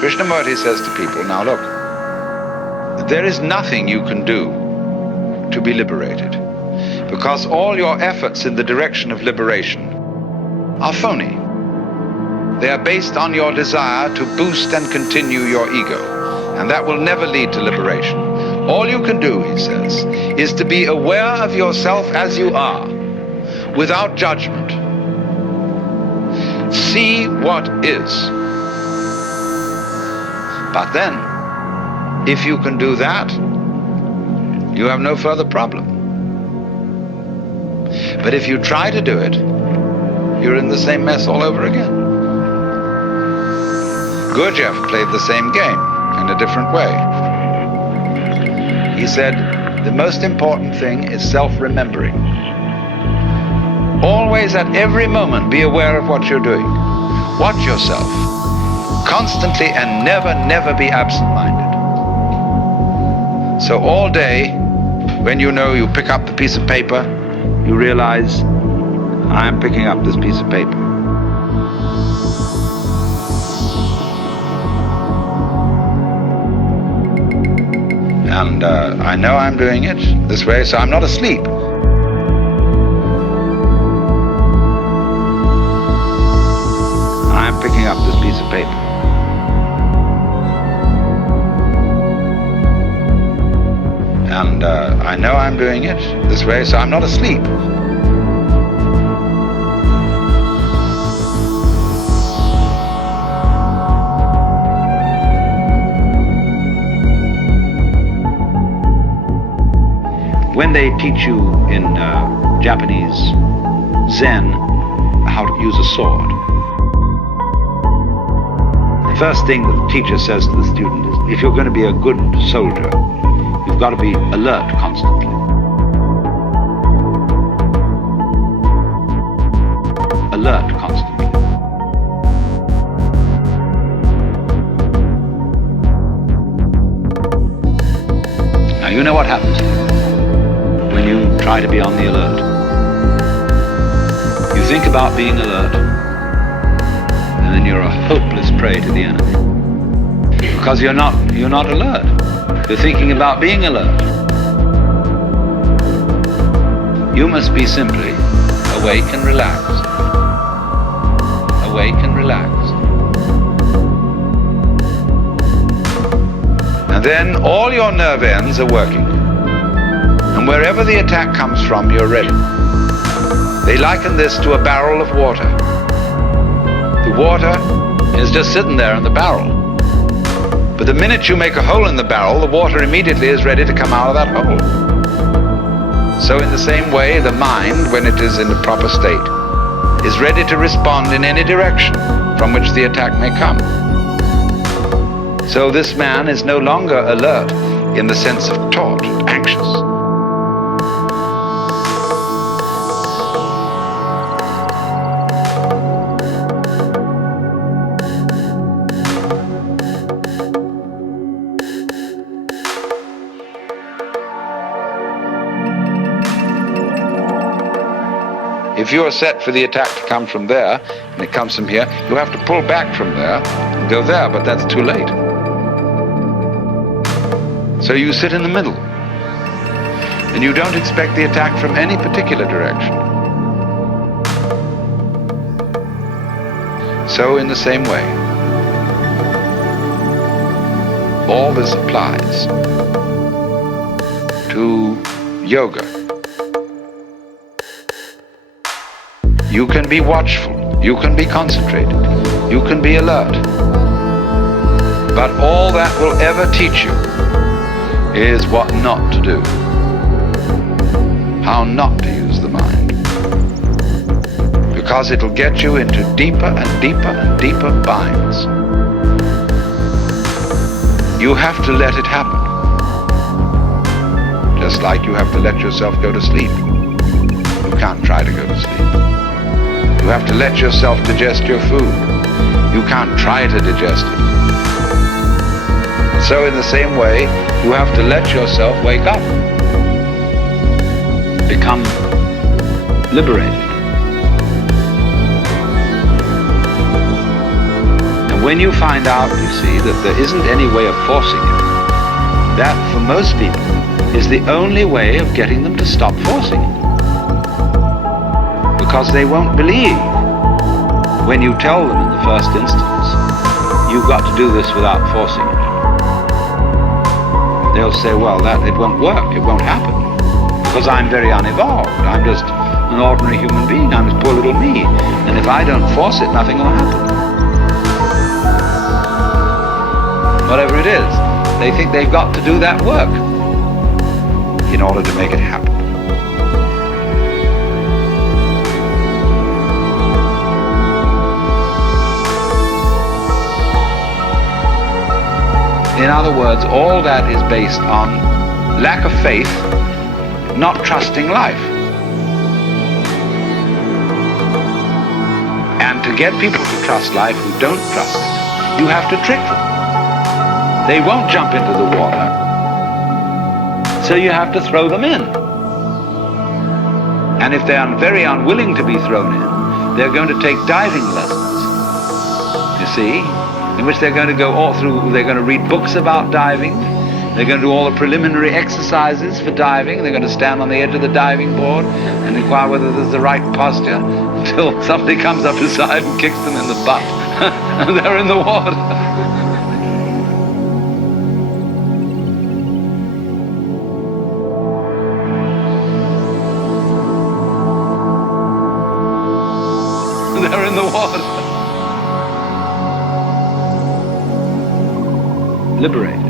Krishnamurti says to people, now look, there is nothing you can do to be liberated, because all your efforts in the direction of liberation are phony. They are based on your desire to boost and continue your ego, and that will never lead to liberation. All you can do, he says, is to be aware of yourself as you are, without judgment. See what is. But then, if you can do that, you have no further problem. But if you try to do it, you're in the same mess all over again. Gurdjief played the same game in a different way. He said, the most important thing is self-remembering. Always at every moment be aware of what you're doing. Watch yourself. Constantly and never, never be absent-minded. So all day, when you know you pick up the piece of paper, you realize, I am picking up this piece of paper. And I know I'm doing it this way, so I'm not asleep. I'm picking up this piece of paper. And I know I'm doing it this way, so I'm not asleep. When they teach you in Japanese Zen how to use a sword, the first thing that the teacher says to the student is, if you're going to be a good soldier, you've got to be alert constantly. Alert constantly. Now you know what happens to you when you try to be on the alert. You think about being alert, and then you're a hopeless prey to the enemy. Because you're not alert. You're thinking about being alert. You must be simply awake and relaxed. Awake and relaxed. And then all your nerve ends are working. And wherever the attack comes from, you're ready. They liken this to a barrel of water. The water is just sitting there in the barrel. But the minute you make a hole in the barrel, the water immediately is ready to come out of that hole. So in the same way, the mind, when it is in the proper state, is ready to respond in any direction from which the attack may come. So this man is no longer alert in the sense of taut, anxious. If you are set for the attack to come from there, and it comes from here, you have to pull back from there and go there, but that's too late. So you sit in the middle, and you don't expect the attack from any particular direction. So in the same way, all this applies to yoga. You can be watchful, you can be concentrated, you can be alert. But all that will ever teach you is what not to do. How not to use the mind. Because it'll get you into deeper and deeper and deeper binds. You have to let it happen. Just like you have to let yourself go to sleep. You can't try to go to sleep. You have to let yourself digest your food. You can't try to digest it. So in the same way, you have to let yourself wake up. Become liberated. And And when you find out, you see, that there isn't any way of forcing it, that for most people is the only way of getting them to stop forcing it. Because they won't believe when you tell them in the first instance, you've got to do this without forcing it. They'll say, well, it won't work, it won't happen, because I'm very unevolved. I'm just an ordinary human being. I'm just poor little me. And if I don't force it, nothing will happen. Whatever it is, they think they've got to do that work in order to make it happen. In other words, all that is based on lack of faith, not trusting life. And to get people to trust life who don't trust it, you have to trick them. They won't jump into the water, so you have to throw them in. And if they are very unwilling to be thrown in, they're going to take diving lessons, you see, in which they're going to go all through, they're going to read books about diving, they're going to do all the preliminary exercises for diving, they're going to stand on the edge of the diving board and inquire whether there's the right posture until somebody comes up beside and kicks them in the butt and they're in the water. They're in the water. Liberated.